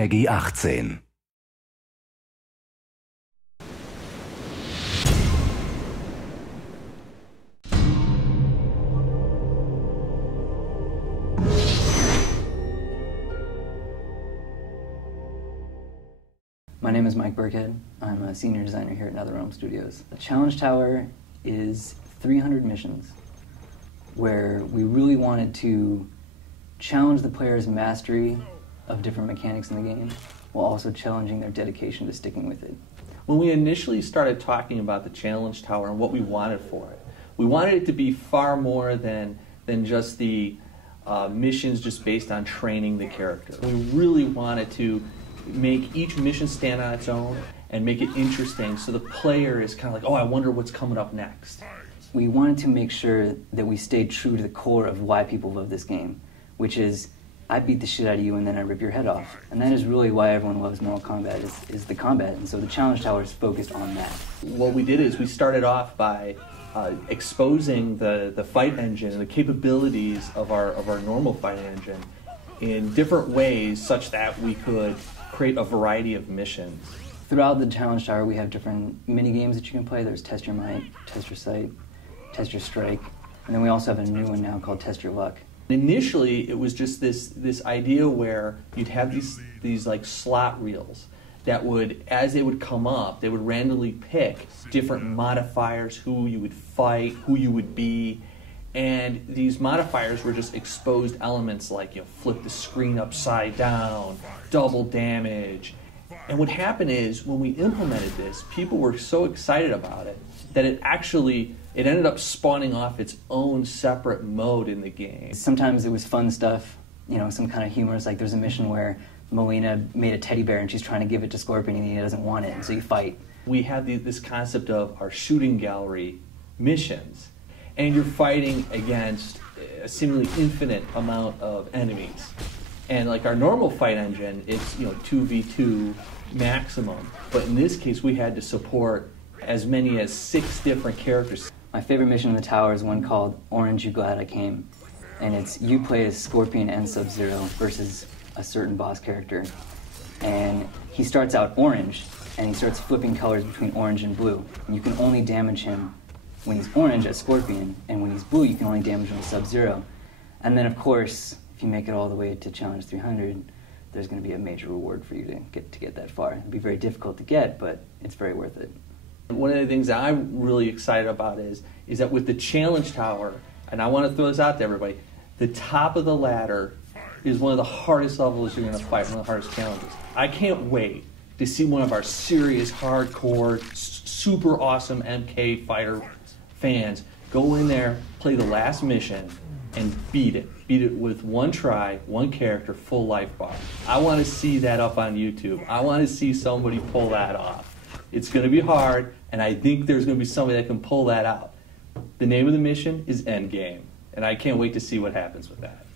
Peggy 18. My name is Mike Burkhead. I'm a senior designer here at NetherRealm Studios. The Challenge Tower is 300 missions where we really wanted to challenge the player's mastery of different mechanics in the game while also challenging their dedication to sticking with it. When we initially started talking about the Challenge Tower and what we wanted for it, we wanted it to be far more than just the missions just based on training the character. We really wanted to make each mission stand on its own and make it interesting so the player is kind of like, oh, I wonder what's coming up next. We wanted to make sure that we stayed true to the core of why people love this game, which is, I beat the shit out of you and then I rip your head off. And that is really why everyone loves Mortal Kombat, is the combat. And so the Challenge Tower is focused on that. What we did is we started off by exposing the fight engine and the capabilities of our normal fight engine in different ways such that we could create a variety of missions. Throughout the Challenge Tower, we have different mini games that you can play. There's Test Your Might, Test Your Sight, Test Your Strike, and then we also have a new one now called Test Your Luck. Initially, it was just this idea where you'd have these like slot reels that would, as they would come up, they would randomly pick different modifiers, who you would fight, who you would be. And these modifiers were just exposed elements like, flip the screen upside down, double damage. And what happened is, when we implemented this, people were so excited about it that it ended up spawning off its own separate mode in the game. Sometimes it was fun stuff, some kind of humorous, like there's a mission where Melina made a teddy bear and she's trying to give it to Scorpion and he doesn't want it, and so you fight. We had this concept of our shooting gallery missions. And you're fighting against a seemingly infinite amount of enemies. And like our normal fight engine, it's 2v2 maximum. But in this case, we had to support as many as 6 different characters. My favorite mission in the tower is one called Orange, You Glad I Came. And it's you play as Scorpion and Sub-Zero versus a certain boss character. And he starts out orange, and he starts flipping colors between orange and blue. And you can only damage him when he's orange as Scorpion, and when he's blue, you can only damage him with Sub-Zero. And then, of course, if you make it all the way to Challenge 300, there's going to be a major reward for you to get that far. It'll be very difficult to get, but it's very worth it. One of the things that I'm really excited about is that with the Challenge Tower, and I want to throw this out to everybody, the top of the ladder is one of the hardest levels you're going to fight, one of the hardest challenges. I can't wait to see one of our serious, hardcore, super awesome MK fighter fans go in there, play the last mission, and beat it. Beat it with one try, one character, full life bar. I want to see that up on YouTube. I want to see somebody pull that off. It's going to be hard, and I think there's going to be somebody that can pull that out. The name of the mission is Endgame, and I can't wait to see what happens with that.